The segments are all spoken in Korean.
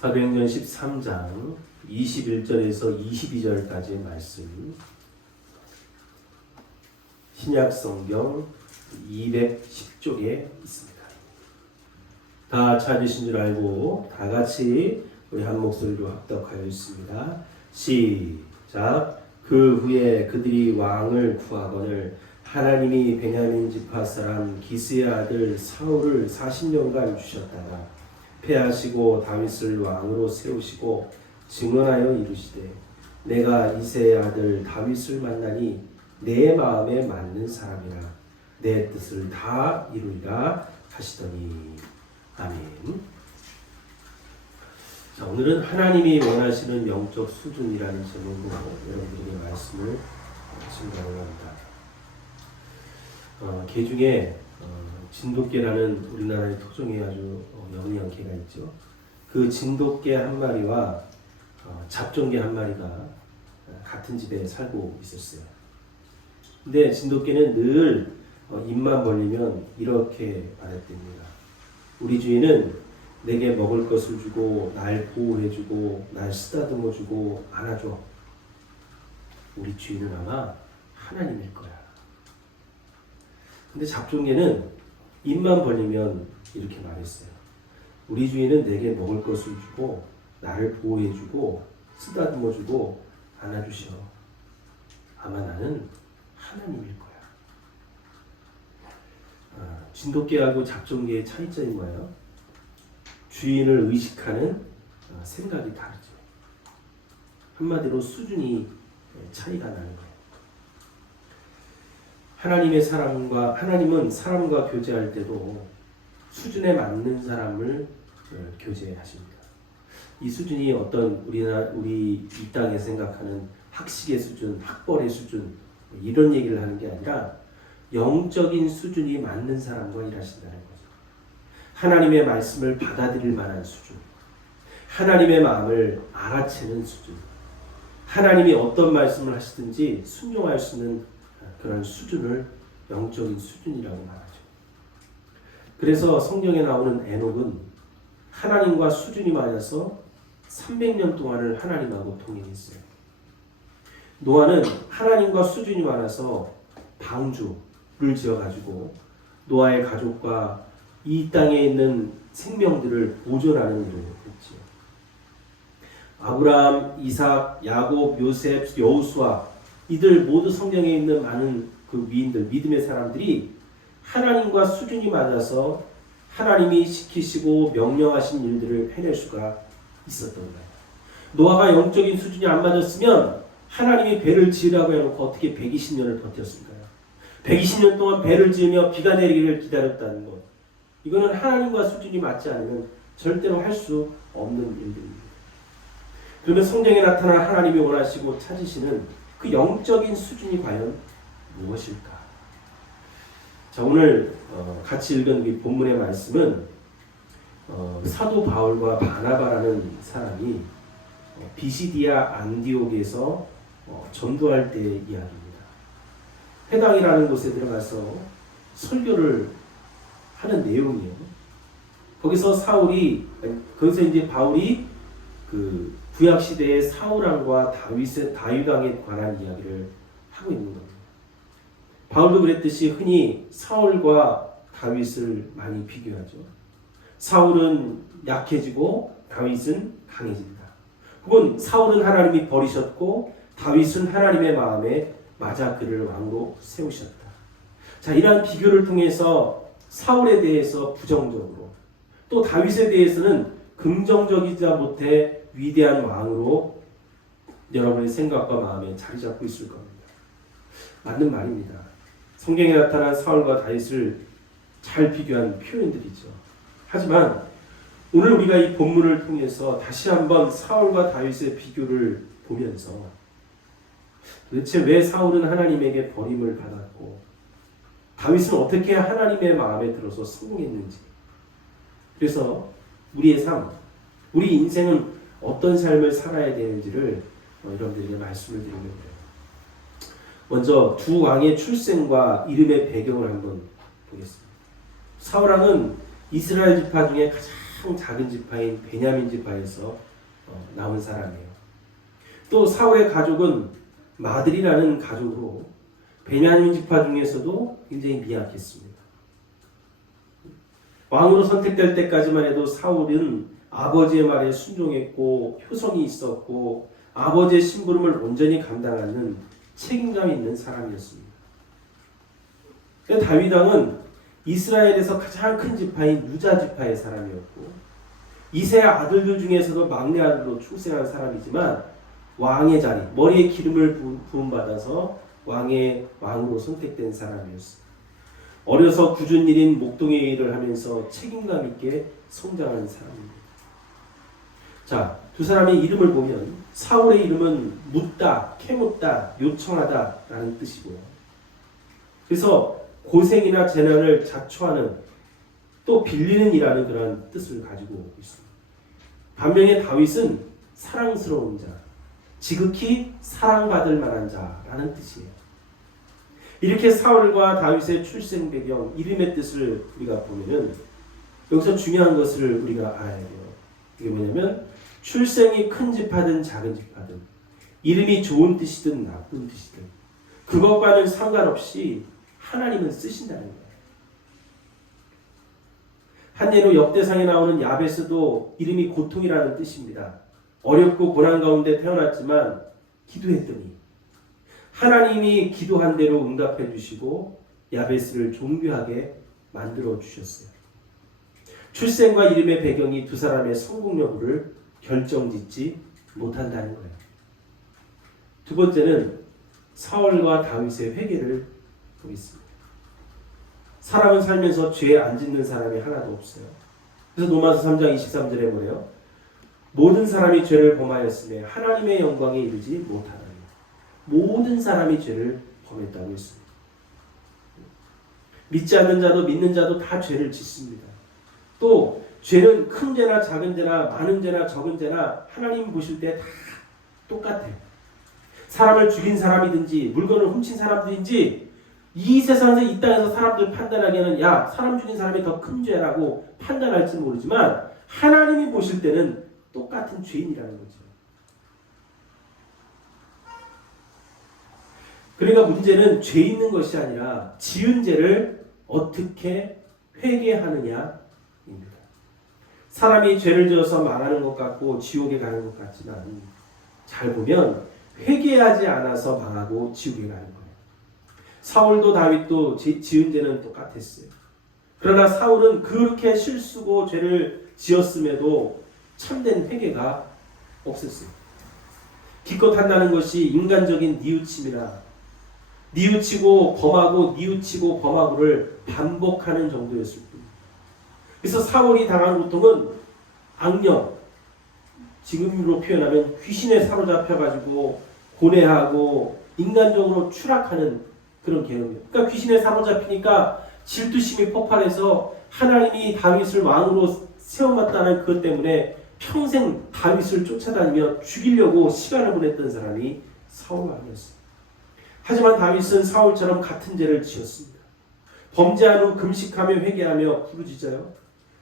사도행전 13장 21절에서 22절까지의 말씀, 신약성경 210쪽에 있습니다. 다 찾으신 줄 알고 다 같이 우리 한 목소리로 합독하여 있습니다. 시작. 그 후에 그들이 왕을 구하거늘 하나님이 베냐민 지파 사람 기스의 아들 사울을 40년간 주셨다가 패하시고 다윗을 왕으로 세우시고 증언하여 이르시되 내가 이새의 아들 다윗을 만나니 내 마음에 맞는 사람이라 내 뜻을 다 이루리라 하시더니 아멘. 자, 오늘은 하나님이 원하시는 영적 수준이라는 제목으로 여러분들에게 말씀을 증거를 합니다. 개 중에 진돗개라는 우리나라의 토종의 아주 영리한 개가 있죠. 그 진돗개 한 마리와 잡종개 한 마리가 같은 집에 살고 있었어요. 근데 진돗개는 늘 입만 벌리면 이렇게 말했답니다. 우리 주인은 내게 먹을 것을 주고 날 보호해주고 날 쓰다듬어주고 안아줘. 우리 주인은 아마 하나님일 거야. 근데 잡종개는 입만 벌리면 이렇게 말했어요. 우리 주인은 내게 먹을 것을 주고 나를 보호해주고 쓰다듬어주고 안아주셔. 아마 나는 하나님일 거야. 진돗개하고 잡종개의 차이점이 뭐예요? 주인을 의식하는 생각이 다르죠. 한마디로 수준이 차이가 나는 거예요. 하나님은 사람과 교제할 때도 수준에 맞는 사람을 교제하십니다. 이 수준이 어떤 우리 이 땅에 생각하는 학식의 수준, 학벌의 수준 이런 얘기를 하는 게 아니라 영적인 수준이 맞는 사람과 일하신다는 거죠. 하나님의 말씀을 받아들일 만한 수준, 하나님의 마음을 알아채는 수준, 하나님이 어떤 말씀을 하시든지 순종할 수 있는 그런 수준을 영적인 수준이라고 말하죠. 그래서 성경에 나오는 에녹은 하나님과 수준이 맞아서 300년 동안을 하나님하고 동행했어요. 노아는 하나님과 수준이 많아서 방주를 지어가지고 노아의 가족과 이 땅에 있는 생명들을 보존하는 일을 했지요. 아브라함, 이삭, 야곱, 요셉, 여호수아 이들 모두 성경에 있는 많은 그 위인들, 믿음의 사람들이 하나님과 수준이 맞아서 하나님이 시키시고 명령하신 일들을 해낼 수가 있었던 거예요. 노아가 영적인 수준이 안 맞았으면 하나님이 배를 지으라고 해놓고 어떻게 120년을 버텼을까요? 120년 동안 배를 지으며 비가 내리기를 기다렸다는 것. 이거는 하나님과 수준이 맞지 않으면 절대로 할 수 없는 일들입니다. 그러면 성경에 나타난 하나님이 원하시고 찾으시는 그 영적인 수준이 과연 무엇일까? 자, 오늘 같이 읽은 이 본문의 말씀은 사도 바울과 바나바라는 사람이 비시디아 안디옥에서 전도할 때의 이야기입니다. 회당이라는 곳에 들어가서 설교를 하는 내용이에요. 거기서 이제 바울이 그 구약 시대의 사울왕과 다윗왕에 관한 이야기를 하고 있는 겁니다. 바울도 그랬듯이 흔히 사울과 다윗을 많이 비교하죠. 사울은 약해지고 다윗은 강해집니다. 혹은 사울은 하나님이 버리셨고 다윗은 하나님의 마음에 맞아 그를 왕으로 세우셨다. 자, 이러한 비교를 통해서 사울에 대해서 부정적으로 또 다윗에 대해서는 긍정적이자 못해 위대한 왕으로 여러분의 생각과 마음에 자리 잡고 있을 겁니다. 맞는 말입니다. 성경에 나타난 사울과 다윗을 잘 비교한 표현들이죠. 하지만 오늘 우리가 이 본문을 통해서 다시 한번 사울과 다윗의 비교를 보면서 도대체 왜 사울은 하나님에게 버림을 받았고 다윗은 어떻게 하나님의 마음에 들어서 성공했는지, 그래서 우리의 삶, 우리 인생은 어떤 삶을 살아야 되는지를 여러분들에게 말씀을 드리려고 해요. 먼저 두 왕의 출생과 이름의 배경을 한번 보겠습니다. 사울왕은 이스라엘 지파 중에 가장 가장 작은 지파인 베냐민 지파에서 나온 사람이에요. 또 사울의 가족은 마들이라는 가족으로 베냐민 지파 중에서도 굉장히 미약했습니다. 왕으로 선택될 때까지만 해도 사울은 아버지의 말에 순종했고 효성이 있었고 아버지의 심부름을 온전히 감당하는 책임감 있는 사람이었습니다. 다윗 왕은 이스라엘에서 가장 큰 지파인 유다 지파의 사람이었고 이세 아들들 중에서도 막내 아들로 출생한 사람이지만 왕의 자리, 머리에 기름을 부음받아서 왕으로 선택된 사람이었습니다. 어려서 굳은 일인 목동의 일을 하면서 책임감 있게 성장한 사람입니다. 자, 두 사람의 이름을 보면 사울의 이름은 묻다, 캐묻다, 요청하다 라는 뜻이고요. 그래서 고생이나 재난을 자초하는 또 빌리는 이라는 그런 뜻을 가지고 있습니다. 반면에 다윗은 사랑스러운 자, 지극히 사랑받을 만한 자라는 뜻이에요. 이렇게 사울과 다윗의 출생 배경, 이름의 뜻을 우리가 보면은 여기서 중요한 것을 우리가 알아야 돼요. 이게 뭐냐면 출생이 큰 지파든 작은 지파든 이름이 좋은 뜻이든 나쁜 뜻이든 그것과는 상관없이 하나님은 쓰신다는 거예요. 한예로 역대상에 나오는 야베스도 이름이 고통이라는 뜻입니다. 어렵고 고난 가운데 태어났지만 기도했더니 하나님이 기도한 대로 응답해 주시고 야베스를 존귀하게 만들어 주셨어요. 출생과 이름의 배경이 두 사람의 성공 여부를 결정짓지 못한다는 거예요. 두 번째는 사울과 다윗의 회개를 보겠습니다. 사람은 살면서 죄 안 짓는 사람이 하나도 없어요. 그래서 로마서 3장 23절에 뭐래요? 모든 사람이 죄를 범하였으며 하나님의 영광에 이르지 못하나니. 모든 사람이 죄를 범했다고 했습니다. 믿지 않는 자도 믿는 자도 다 죄를 짓습니다. 또 죄는 큰 죄나 작은 죄나 많은 죄나 적은 죄나 하나님 보실 때 다 똑같아요. 사람을 죽인 사람이든지 물건을 훔친 사람들인지 이 세상에서 이 땅에서 사람들 판단하기에는 야 사람 죽인 사람이 더 큰 죄라고 판단할지 모르지만 하나님이 보실 때는 똑같은 죄인이라는 거죠. 그러니까 문제는 죄 있는 것이 아니라 지은 죄를 어떻게 회개하느냐입니다. 사람이 죄를 지어서 망하는 것 같고 지옥에 가는 것 같지만 잘 보면 회개하지 않아서 망하고 지옥에 가는 거예요. 사울도 다윗도 지은 죄는 똑같았어요. 그러나 사울은 그렇게 실수고 죄를 지었음에도 참된 회개가 없었어요. 기껏 한다는 것이 인간적인 뉘우침이라 뉘우치고 범하고 뉘우치고 범하고를 반복하는 정도였을 뿐입니다. 그래서 사울이 당한 고통은 악령, 지금으로 표현하면 귀신에 사로잡혀가지고 고뇌하고 인간적으로 추락하는 그런 개념이에요. 그러니까 귀신에 사로잡히니까 질투심이 폭발해서 하나님이 다윗을 왕으로 세워놨다는 그것 때문에 평생 다윗을 쫓아다니며 죽이려고 시간을 보냈던 사람이 사울 왕이었어요. 하지만 다윗은 사울처럼 같은 죄를 지었습니다. 범죄한 후 금식하며 회개하며 부르짖어요.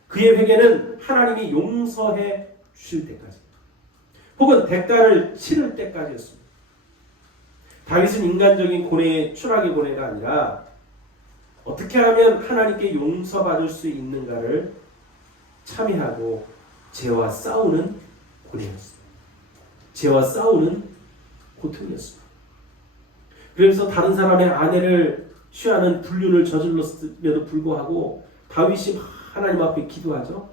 그의 회개는 하나님이 용서해 주실 때까지 혹은 대가를 치를 때까지였습니다. 다윗은 인간적인 고뇌의 추락의 고뇌가 아니라 어떻게 하면 하나님께 용서받을 수 있는가를 참여하고 죄와 싸우는 고뇌였습니다. 죄와 싸우는 고통이었습니다. 그래서 다른 사람의 아내를 취하는 불륜을 저질렀음에도 불구하고 다윗이 하나님 앞에 기도하죠.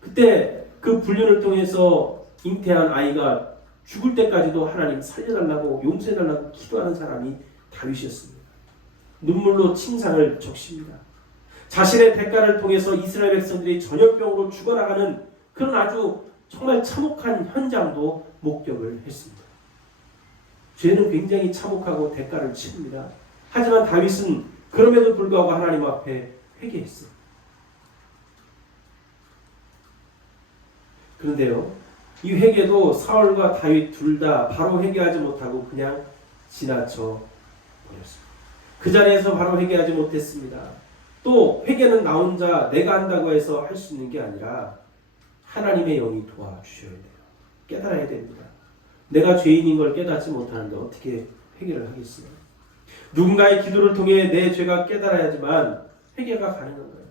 그때 그 불륜을 통해서 잉태한 아이가 죽을 때까지도 하나님 살려달라고 용서해달라고 기도하는 사람이 다윗이었습니다. 눈물로 칭찬을 적십니다. 자신의 대가를 통해서 이스라엘 백성들이 전염병으로 죽어나가는 그런 아주 정말 참혹한 현장도 목격을 했습니다. 죄는 굉장히 참혹하고 대가를 치릅니다. 하지만 다윗은 그럼에도 불구하고 하나님 앞에 회개했어요. 그런데요, 이 회개도 사울과 다윗 둘 다 바로 회개하지 못하고 그냥 지나쳐 버렸습니다. 그 자리에서 바로 회개하지 못했습니다. 또 회개는 나 혼자 내가 한다고 해서 할 수 있는 게 아니라 하나님의 영이 도와주셔야 돼요. 깨달아야 됩니다. 내가 죄인인 걸 깨닫지 못하는데 어떻게 회개를 하겠어요? 누군가의 기도를 통해 내 죄가 깨달아야지만 회개가 가능한 거예요.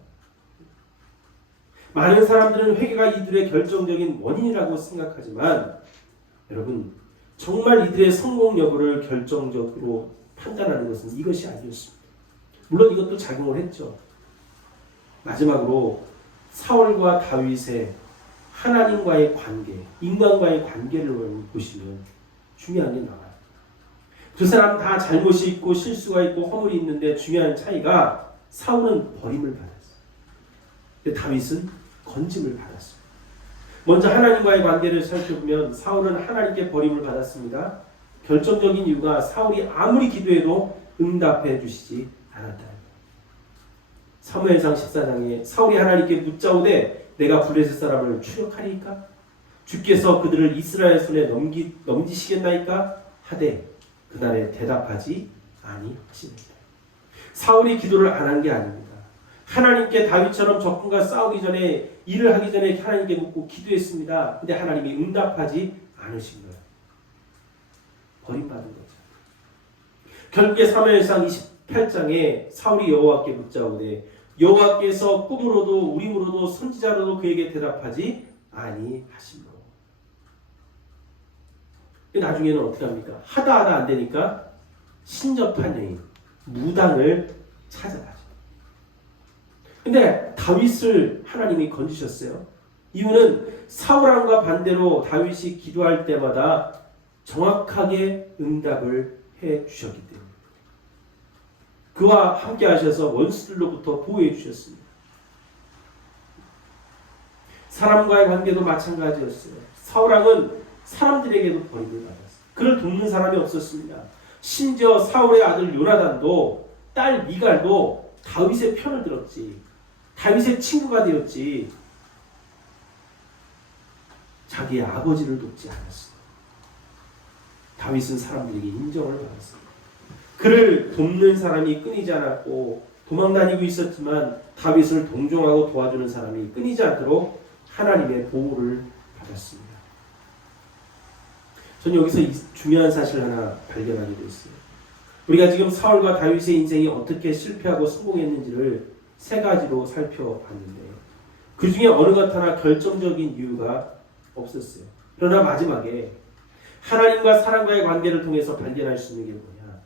많은 사람들은 회개가 이들의 결정적인 원인이라고 생각하지만 여러분, 정말 이들의 성공 여부를 결정적으로 판단하는 것은 이것이 아니었습니다. 물론 이것도 작용을 했죠. 마지막으로 사울과 다윗의 하나님과의 관계, 인간과의 관계를 보시면 중요한 게 나와요. 두 사람 다 잘못이 있고 실수가 있고 허물이 있는데 중요한 차이가 사울은 버림을 받았어요. 근데 다윗은 건짐을 받았어요. 먼저 하나님과의 관계를 살펴보면 사울은 하나님께 버림을 받았습니다. 결정적인 이유가 사울이 아무리 기도해도 응답해 주시지 않았다는 거예요. 사무엘상 14장에 사울이 하나님께 묻자오되 내가 블레셋 사람을 추격하리이까? 주께서 그들을 이스라엘 손에 넘기시겠나이까? 하되 그날에 대답하지 아니하시니라. 사울이 기도를 안 한 게 아닙니다. 하나님께 다윗처럼 적군과 싸우기 전에 일을 하기 전에 하나님께 묻고 기도했습니다. 근데 하나님이 응답하지 않으신 거예요. 버림받은 거죠. 결국에 사무엘상 28장에 사울이 여호와께 묻자오되 여호와께서 꿈으로도 우림으로도 선지자로도 그에게 대답하지 아니하시므로. 나중에는 어떻게 합니까? 하다 안 되니까 신접한 여인 무당을 찾아가죠. 근데 다윗을 하나님이 건지셨어요. 이유는 사울왕과 반대로 다윗이 기도할 때마다 정확하게 응답을 해 주셨기 때문에 그와 함께 하셔서 원수들로부터 보호해 주셨습니다. 사람과의 관계도 마찬가지였어요. 사울왕은 사람들에게도 버림을 받았어요. 그를 돕는 사람이 없었습니다. 심지어 사울의 아들 요나단도 딸 미갈도 다윗의 편을 들었지. 다윗의 친구가 되었지. 자기의 아버지를 돕지 않았어요. 다윗은 사람들에게 인정을 받았습니다. 그를 돕는 사람이 끊이지 않았고 도망다니고 있었지만 다윗을 동정하고 도와주는 사람이 끊이지 않도록 하나님의 보호를 받았습니다. 저는 여기서 중요한 사실 하나 발견하게 됐어요. 우리가 지금 사울과 다윗의 인생이 어떻게 실패하고 성공했는지를 세 가지로 살펴봤는데 그 중에 어느 것 하나 결정적인 이유가 없었어요. 그러나 마지막에 하나님과 사람과의 관계를 통해서 발견할 수 있는 게 뭐냐?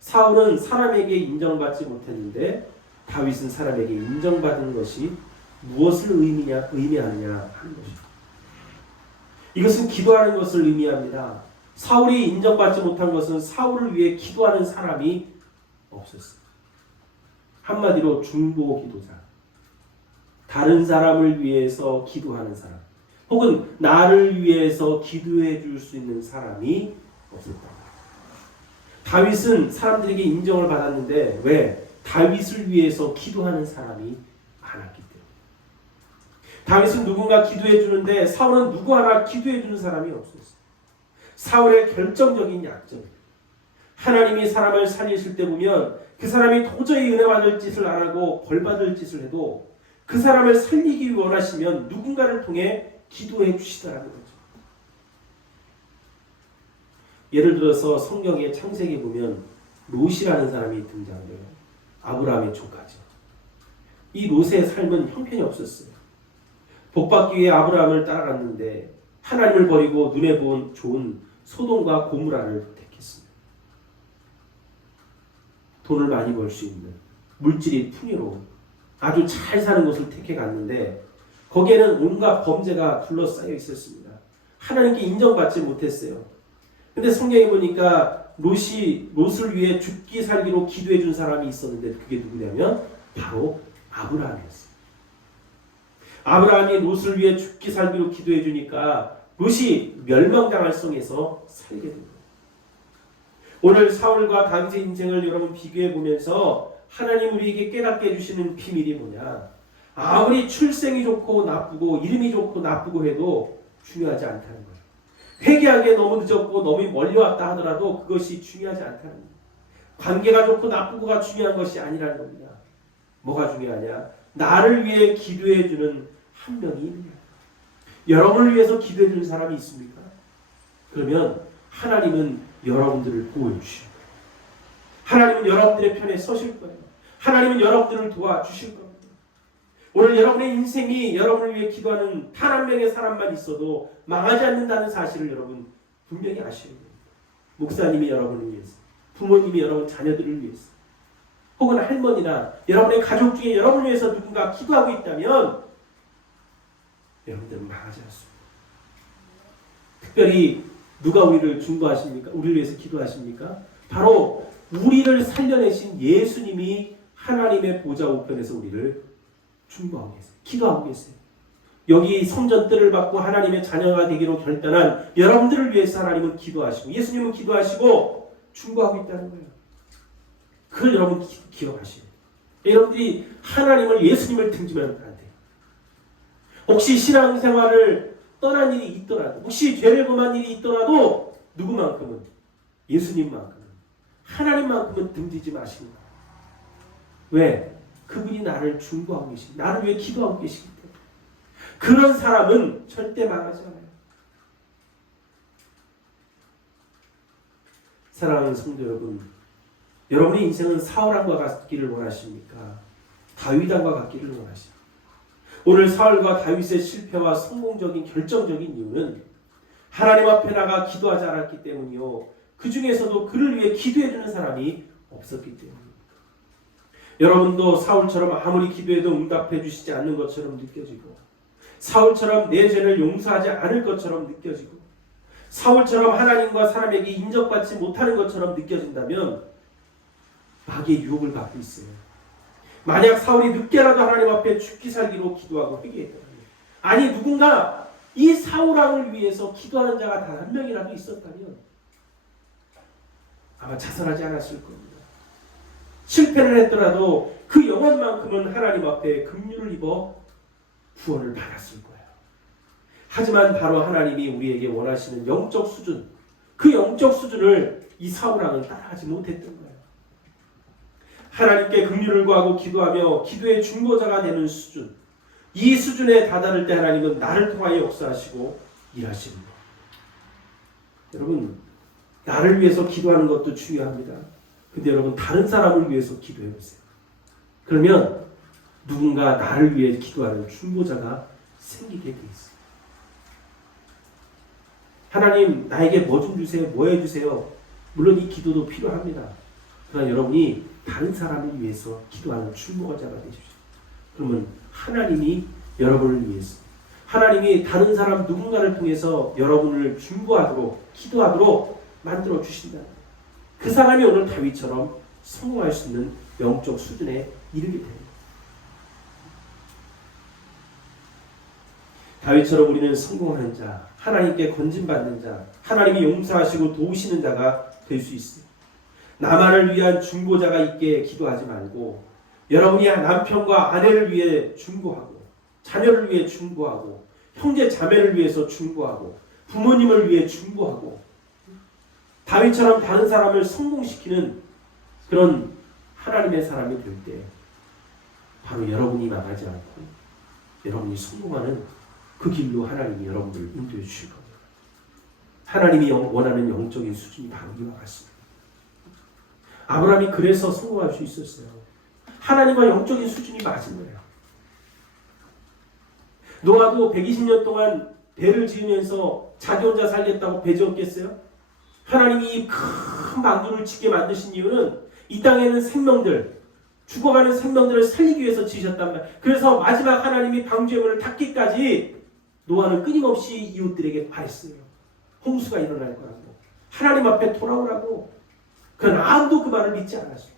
사울은 사람에게 인정받지 못했는데 다윗은 사람에게 인정받은 것이 무엇을 의미하느냐 하는 것입니다. 이것은 기도하는 것을 의미합니다. 사울이 인정받지 못한 것은 사울을 위해 기도하는 사람이 없었어요. 한마디로 중보 기도자. 다른 사람을 위해서 기도하는 사람. 혹은 나를 위해서 기도해 줄 수 있는 사람이 없었다. 다윗은 사람들에게 인정을 받았는데 왜? 다윗을 위해서 기도하는 사람이 많았기 때문에. 다윗은 누군가 기도해 주는데 사울은 누구 하나 기도해 주는 사람이 없었어요. 사울의 결정적인 약점입니다. 하나님이 사람을 살리실 때 보면 그 사람이 도저히 은혜 받을 짓을 안 하고 벌 받을 짓을 해도 그 사람을 살리기 원하시면 누군가를 통해 기도해 주시더라는 거죠. 예를 들어서 성경의 창세기 보면 롯이라는 사람이 등장해요. 아브라함의 조카죠. 이 롯의 삶은 형편이 없었어요. 복받기 위해 아브라함을 따라갔는데 하나님을 버리고 눈에 본 좋은 소돔과 고무라를 택했습니다. 돈을 많이 벌 수 있는 물질이 풍요로운 아주 잘 사는 곳을 택해 갔는데 거기에는 온갖 범죄가 둘러싸여 있었습니다. 하나님께 인정받지 못했어요. 근데 성경에 보니까 롯을 위해 죽기 살기로 기도해 준 사람이 있었는데 그게 누구냐면 바로 아브라함이었어요. 아브라함이 롯을 위해 죽기 살기로 기도해 주니까 롯이 멸망당할 성에서 살게 된 거예요. 오늘 사울과 다윗의 인생을 여러분 비교해 보면서 하나님 우리에게 깨닫게 해주시는 비밀이 뭐냐? 아무리 출생이 좋고 나쁘고 이름이 좋고 나쁘고 해도 중요하지 않다는 거예요. 회개하기에 너무 늦었고 너무 멀리 왔다 하더라도 그것이 중요하지 않다는 거예요. 관계가 좋고 나쁘고가 중요한 것이 아니라는 겁니다. 뭐가 중요하냐? 나를 위해 기도해 주는 한 명이 있느냐? 여러분을 위해서 기도해 주는 사람이 있습니까? 그러면 하나님은 여러분들을 보호해 주실 거예요. 하나님은 여러분들의 편에 서실 거예요. 하나님은 여러분들을 도와주실 겁니다. 오늘 여러분의 인생이 여러분을 위해 기도하는 단 한 명의 사람만 있어도 망하지 않는다는 사실을 여러분 분명히 아셔야 됩니다. 목사님이 여러분을 위해서, 부모님이 여러분 자녀들을 위해서, 혹은 할머니나 여러분의 가족 중에 여러분을 위해서 누군가 기도하고 있다면 여러분들은 망하지 않습니다. 특별히 누가 우리를 중보하십니까? 우리를 위해서 기도하십니까? 바로 우리를 살려내신 예수님이 하나님의 보좌 우편에서 우리를 중보하고 계세요. 기도하고 계세요. 여기 성전뜰을 받고 하나님의 자녀가 되기로 결단한 여러분들을 위해서 하나님은 기도하시고 예수님은 기도하시고 중보하고 있다는 거예요. 그걸 여러분 기억하시고 여러분들이 하나님을 예수님을 등지면 안 돼요. 혹시 신앙생활을 떠난 일이 있더라도 혹시 죄를 범한 일이 있더라도 누구만큼은 예수님만큼은 하나님만큼은 등지지 마시고 왜? 그분이 나를 중보하고 계시고 나를 위해 기도하고 계시기 때문에 그런 사람은 절대 망하지 않아요. 사랑하는 성도 여러분, 여러분의 인생은 사울왕과 같기를 원하십니까? 다윗왕과 같기를 원하십니까? 오늘 사울과 다윗의 실패와 성공적인 결정적인 이유는 하나님 앞에 나가 기도하지 않았기 때문이요. 그 중에서도 그를 위해 기도해주는 사람이 없었기 때문입니다. 여러분도 사울처럼 아무리 기도해도 응답해 주시지 않는 것처럼 느껴지고 사울처럼 내 죄를 용서하지 않을 것처럼 느껴지고 사울처럼 하나님과 사람에게 인정받지 못하는 것처럼 느껴진다면 마귀의 유혹을 받고 있어요. 만약 사울이 늦게라도 하나님 앞에 죽기 살기로 기도하고 회개했다면 아니 누군가 이 사울왕을 위해서 기도하는 자가 단 한 명이라도 있었다면 아마 자살하지 않았을 겁니다. 실패를 했더라도 그 영혼만큼은 하나님 앞에 긍휼을 입어 구원을 받았을 거예요. 하지만 바로 하나님이 우리에게 원하시는 영적 수준, 그 영적 수준을 이 사울왕은 따라가지 못했던 거예요. 하나님께 긍휼을 구하고 기도하며 기도의 중보자가 되는 수준, 이 수준에 다다를 때 하나님은 나를 통하여 역사하시고 일하십니다. 여러분, 나를 위해서 기도하는 것도 중요합니다. 근데 여러분 다른 사람을 위해서 기도해보세요. 그러면 누군가 나를 위해 기도하는 중보자가 생기게 돼 있어요. 하나님 나에게 뭐 좀 주세요. 뭐 해주세요. 물론 이 기도도 필요합니다. 그러나 여러분이 다른 사람을 위해서 기도하는 중보자가 되십시오. 그러면 하나님이 여러분을 위해서 하나님이 다른 사람 누군가를 통해서 여러분을 중보하도록 기도하도록 만들어 주신다. 그 사람이 오늘 다윗처럼 성공할 수 있는 영적 수준에 이르게 됩니다. 다윗처럼 우리는 성공하는 자, 하나님께 건진받는 자, 하나님이 용서하시고 도우시는 자가 될 수 있습니다. 나만을 위한 중보자가 있게 기도하지 말고 여러분이 남편과 아내를 위해 중보하고 자녀를 위해 중보하고 형제 자매를 위해서 중보하고 부모님을 위해 중보하고 다윗처럼 다른 사람을 성공시키는 그런 하나님의 사람이 될 때 바로 여러분이 망하지 않고 여러분이 성공하는 그 길로 하나님이 여러분들을 인도해 주실 겁니다. 하나님이 원하는 영적인 수준이 바로 이와 같습니다. 아브라함이 그래서 성공할 수 있었어요. 하나님과 영적인 수준이 맞은 거예요. 노아도 120년 동안 배를 지으면서 자기 혼자 살겠다고 배 지었겠어요? 하나님이 큰 망조를 짓게 만드신 이유는 이 땅에는 생명들, 죽어가는 생명들을 살리기 위해서 지으셨단 말이에요. 그래서 마지막 하나님이 방주의 문을 닫기까지 노아는 끊임없이 이웃들에게 말했어요. 홍수가 일어날 거라고. 하나님 앞에 돌아오라고. 그러나 아무도 그 말을 믿지 않았어요.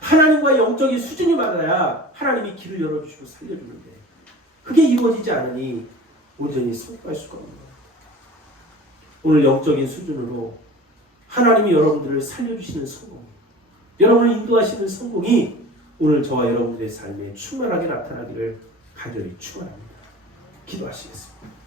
하나님과의 영적인 수준이 맞아야 하나님이 길을 열어주시고 살려주는데 그게 이루어지지 않으니 온전히 성공할 수가 없는 거예요. 오늘 영적인 수준으로 하나님이 여러분들을 살려주시는 성공, 여러분을 인도하시는 성공이 오늘 저와 여러분들의 삶에 충만하게 나타나기를 간절히 축원합니다. 기도하시겠습니다.